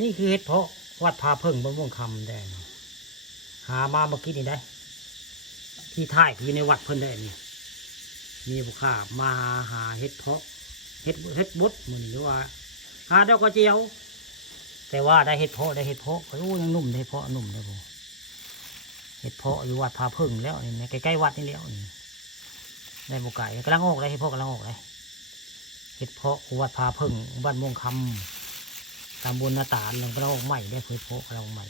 นี่คือเห็ดเพาะวัดพาเพิ่งบนม่วงคำแดงหามาเมื่อกี้นี่ได้ที่ท่ายอยู่ในวัดเพิ่นได้นี่มีบุคคามาหาเห็ดเพาะเห็ดบดมือนี่หรือว่าหาดอกกระเจียวแต่ว่าได้เห็ดเพาะโอ้ยังนุ่มได้เพาะนุ่มได้บ่เห็ดเพาะอยู่วัดพาเพิ่งแล้วนี่ใกล้ๆวัดนี่แล้วนี่ได้บุกไก่กำลังออกได้เห็ดเพาะกำลังออกได้เห็ดเพาะวัดพาเพิ่งบ้านม่วงคำตำบลนาตาลกำลังออกใหม่ได้เห็ดเพาะกำลังออกใหม่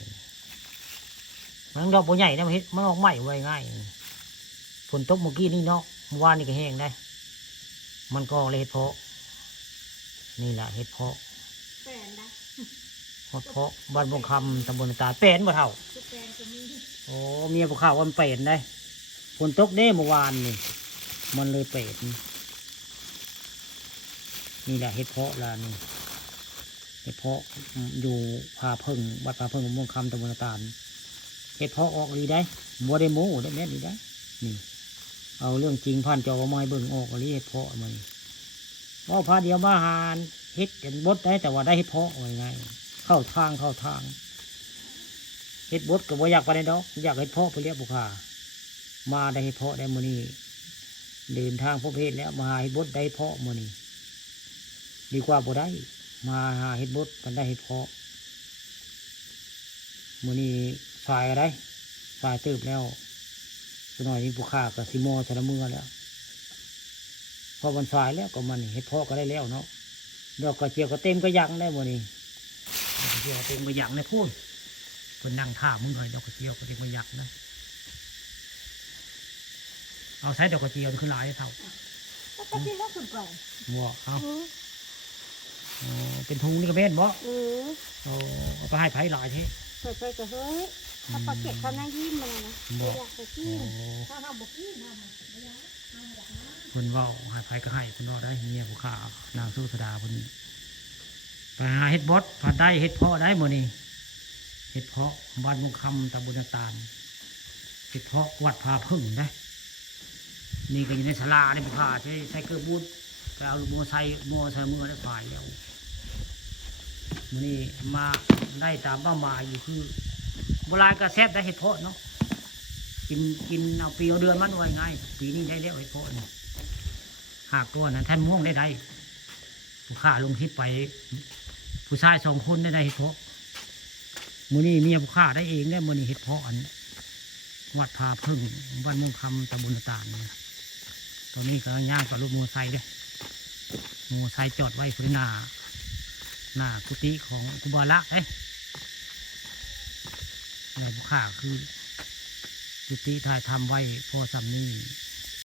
มันดอกบัวใหญ่นะมันออกใหม่ไว้ง่ายฝนตกเมื่อกี้นี่เนาะเมื่อวานนี่ก็แห้งได้มันก็เลยเห็ดเพาะนี่แหละเห็ดเพาะแปลนได้เห็ดเพาะบ้านม่วงคำตำบลนาตาลเป็นบ่เท่าโอ้เมียผู้ข่าวว่ามันเป็นได้ฝนตกเด้เมื่อวานนี่มันเลยเป็นนี่แหละเห็ดเพาะละนี่เห็ดเพาะอยู่พาเพิ่งวัดพาเพิ่งม่วงคำตำบลนาตาลเห็ดเพาะออกดีได้บัวได้โม่ได้แม่ดีได้นี่เอาเรื่องจริงผ่านจอมาให้เบิ่งออกอะไรเห็ดเพาะมันว่าพาเดียวมาหารเห็ดกันบดได้แต่ว่าได้เห็ดเพาะไว้ไงเข้าทางเห็ดบดกับว่าอยากไปในดอกอยากเห็ดเพาะไปเรียกบุคคามาได้เห็ดเพาะได้มื้อนี้เดินทางพบเห็ดแล้วมาหาเห็ดบดได้เพาะมื้อนี้ดีกว่าบ่ได้มาหาเห็ดบดมันได้เห็ดเพาะมื้อนี้สายอะไรสายตืบแล้วสักหน่อยนี้ผู้ข้ากับซิโมชนะมือแล้วพอมันสายแล้วก็มันเห็ดเพาะก็ได้แล้วเนาะดอกกระเจียวก็เต็มก็ยังได้มื้อนี้ดอกกระเจียวเต็มก็ยังได้พูดเพิ่นนั่งท่ามึงหน่อยดอกกระเจียวก็เต็มก็ยังนะเอาใช้ดอกกระเจียวขึ้นหลายเท่าก็ที่ว่าคุณก่อนหมวกเอาเป็นทุงนี่ก็เป็นบ่เอาไปให้ไผ่หลายทีไปก็เฮ้ยถ้าปลาเก็ดเขานั่งยิ้มมานะอยากไปกินถ้าทำบุกี้ทำคุณว่าให้ไผ่ก็ให้คุณว่าได้เมียผู้ข้านางสู้สดาคุณไปหาเห็ดบดผ่านได้เห็ดเพาะได้หมดนี่เห็ดเพาะบ้านมุงคำตำบลตาลเห็ดเพาะวัดพาพึ่งได้นี่ก็อยู่ในศาลาในผู้ข้าใช้เกลือบูดไปเอามัวใส่มือได้ฝ่ายแล้วมันนี่มาได้ตามเป้าหมายอยู่คือโบราณก็แซ่บได้เห็ดเพาะเนาะกินเอาปีเอาเดือนมันไว้ง่ายปีนี้ได้แล้วเห็ดเพาะนี่หากตัวนั้นท่านม่วงได้ผู้ข้าลงทิพไปผู้ชาย2 คนได้เห็ดเพาะมือนี้เมียผู้ข้าได้เองได้มือนี้เห็ดเพาะอันวัดพาพึ่งบ้านม่วงคำตำบลต่างเนี่ยตอนนี้ก็ย่างกับรถมอเตอร์ไซค์ด้วยมอเตอร์ไซค์จอดไว้พื้นหน้ากุฏิของกุบาละแล้วผู้ข้าคือกุฏิถ่ายทำไว้พอสำนี